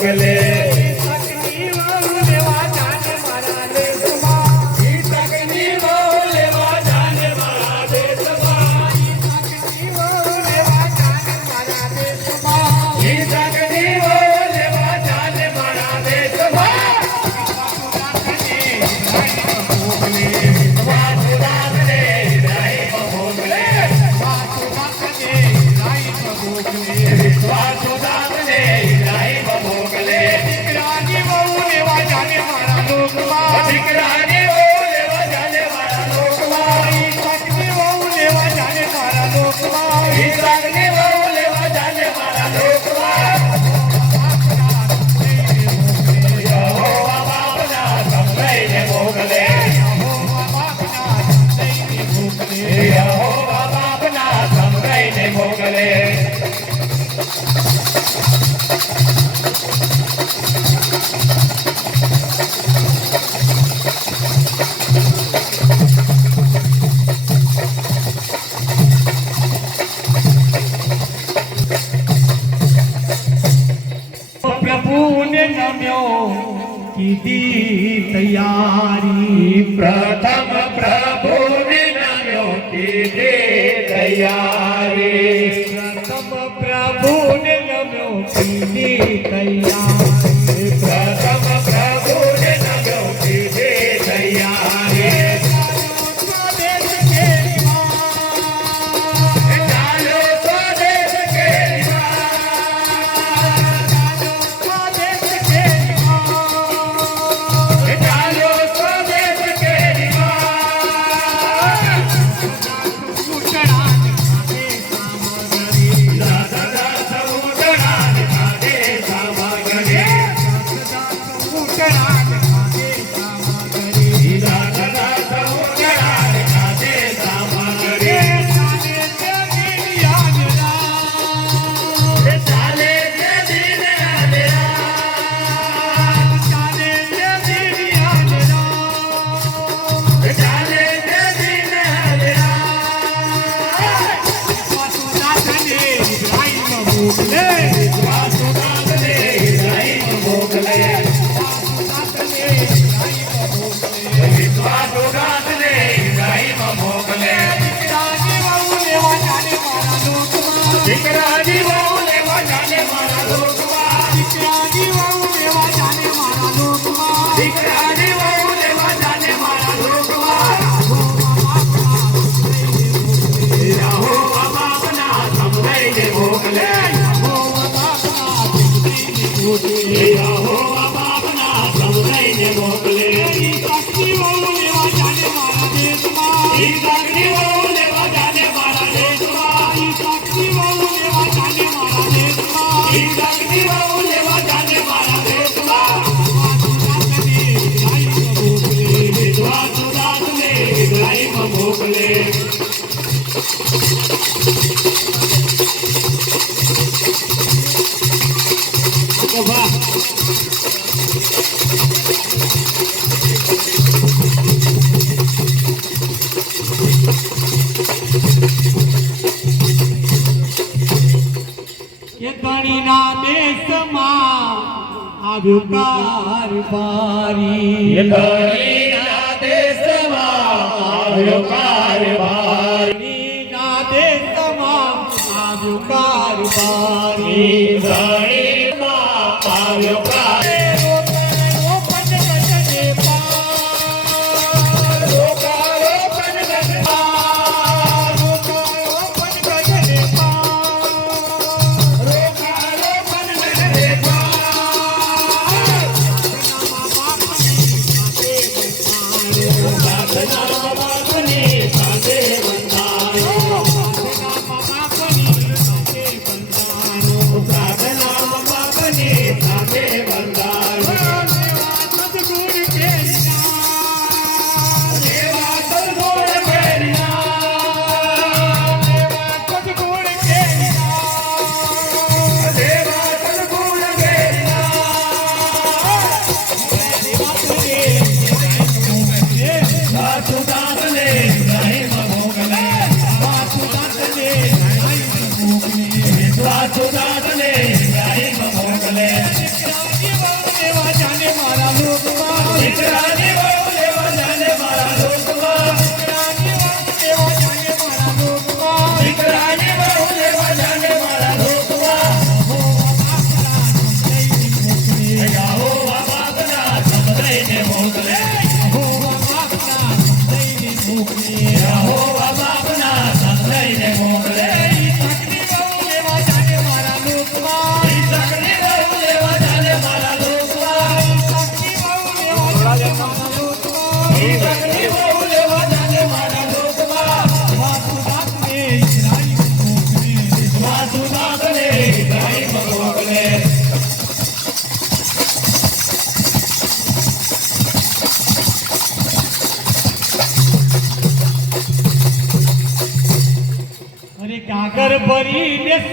मोकले सकनी वाहू लेवा जाने मारा देशमा सकनी वाहू लेवा जाने मारा देशमा सकनी वाहू लेवा जाने मारा देशमा सकनी वाहू लेवा जाने मारा देशमा किती तयारी प्रथम प्रभु ने नम्यो कीधी तयारी प्रथम प्रभु ने नम्यो किती तयारी प्रथम प्रभु ने नम्यो कीधी तयारी स्वदेश के चालो स्वदेश के स्वदेश के चालो स्वदेश के આવ્યો કારભારી ધણીના દેશમાં આવ્યો કારભારી ના દેશમાં આવ્યો કારભારી ધણીમાં આવ્યો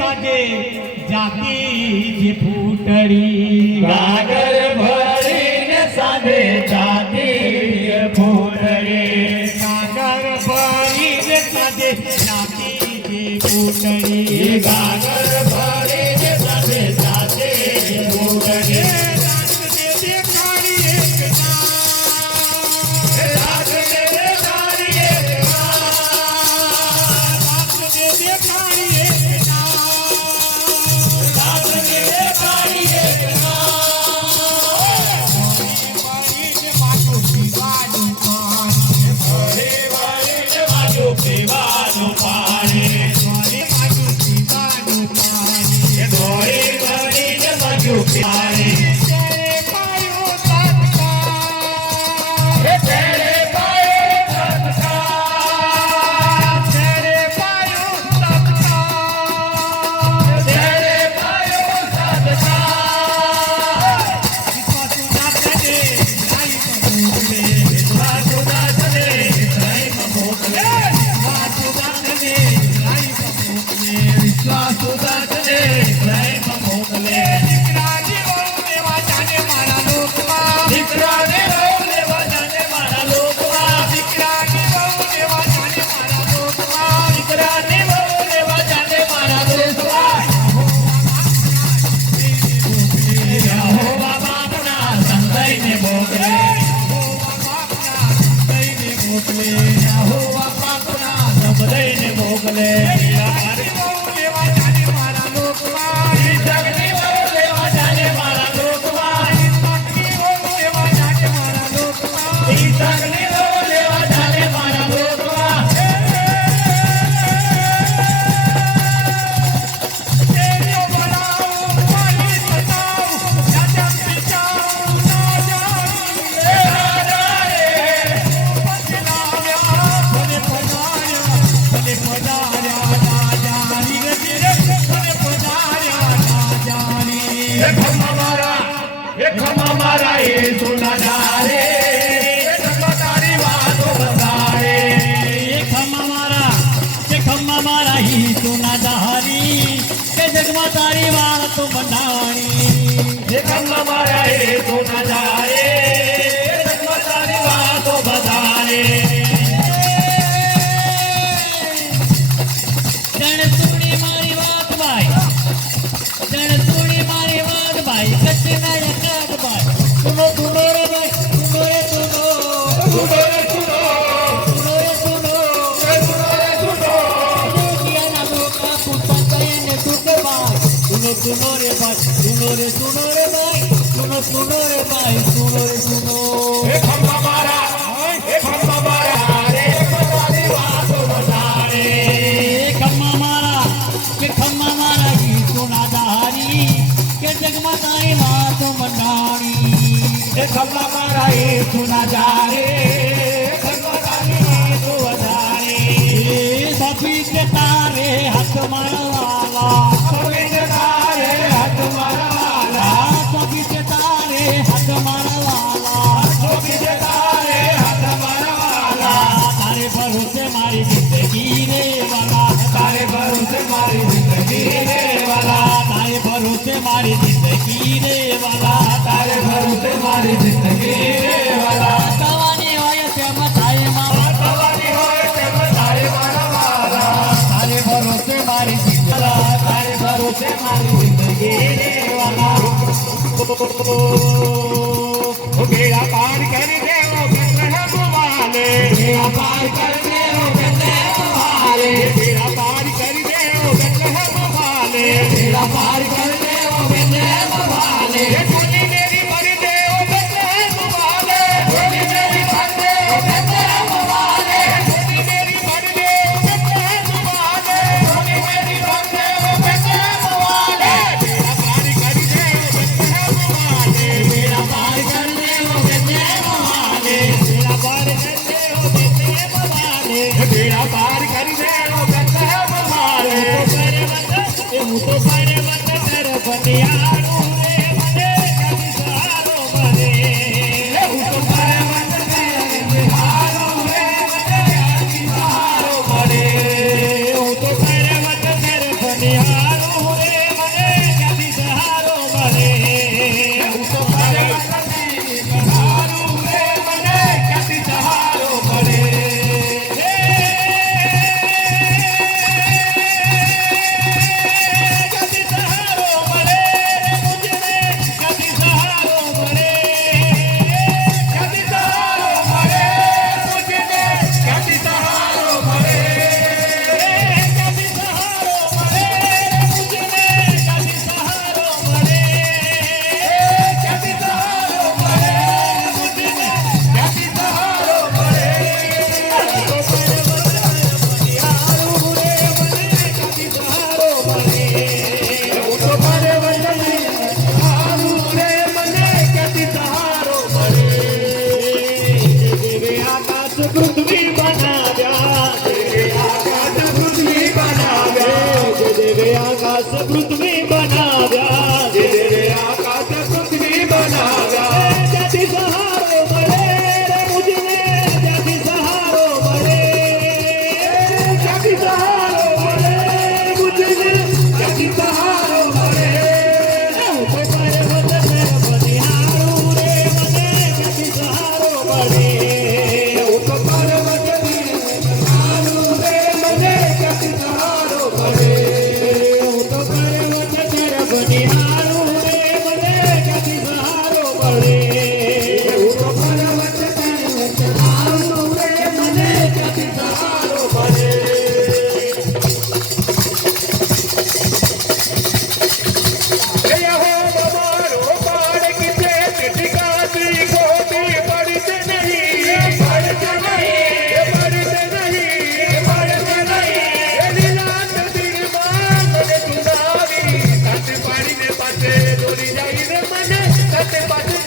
સાજે જાતી ફૂટડી ગાગર ભરીને સાધે જાતી ફૂટડી સાગર ભરીને સાજે જાતી ફૂટડી ગાગર ભરીને સાધે જાતી ફૂટડી પીવાનું પાણી ધોળી ભરીને બધું પાણી તેરે પાયો સત્કાર તેરે પાયો સત્કાર વિશ્વાસ ઉદાસને પ્રેમ મોકલે દીકરાને બહુ લેવા જાને મારા લોકમાં દીકરાને બહુ લેવા જાને મારા લોકમાં દીકરાને બહુ લેવા જાને મારા લોકમાં દીકરાને બહુ લેવા જાને મારા લોકમાં યહોવા બાપના સંતઈને મોકલે યહોવા બાપના સંતઈને મોકલે તારી વાત મંડાણી મારા એ તો ના જાય તારી વાતો બધારે જણ સુણી મારી વાત ભાઈ જણ સુણી મારી વાત ભાઈ કચ્છી ના યકાત ભાઈ સુનો રે ભાઈ સુનો રે સુનો રે સુનો सुनो रे भाई सुनो रे भाई सुनो रे सुनो हे खम्मा मारा रे बदारी वातो बदारे हे खम्मा मारा ही सुना दारी के जगमा तारी वातो मंडाणी हे खम्मा मारा ही सुना जारे खम्मा तारी वातो बदारे सभी के तारे हाथ मारवाला तारे भरोसे मारी जिंदगी रे वाला तारे भरोसे मारी जिंदगी रे वाला तारे भरोसे मारी जिंदगी रे वाला तारे भरोसे मारी जिंदगी रे वाला कवानी होय तेम थाय मारा कवानी होय तेम थाय मारा तारे भरोसे मारी जिंदगी तारे भरोसे मारी जिंदगी रे वाला ओ बेड़ा पार कर दे ओ बेड़ा वाले बेड़ा पार कर दे ओ बेड़ा वाले बेड़ा पार कर दे ओ बेड़ा वाले बेड़ा पार कर दे ओ बेड़ा वाले झोली मेरी भर दे ओ बेड़ा वाले झोली मेरी भर दे ओ बेड़ा वाले झोली मेरी भर दे ओ बेड़ा वाले झोली मेरी भर दे ओ बेड़ा वाले बेड़ा पार कर दे ओ बेड़ा वाले बेड़ा पार कर दे ओ बेड़ा वाले बेड़ा पार कर दे ओ बेड़ा वाले बेड़ा पार कर दे ओ बेड़ा वाले હું તો પર્વત પર બનિયારું રે મને કદી સારો બને હું તો પર્વત પર બનિયારું રે મને કદી સારો બને હું તો પર્વત પર બનિયારું ચોરી જાય રે મને સતે પાછું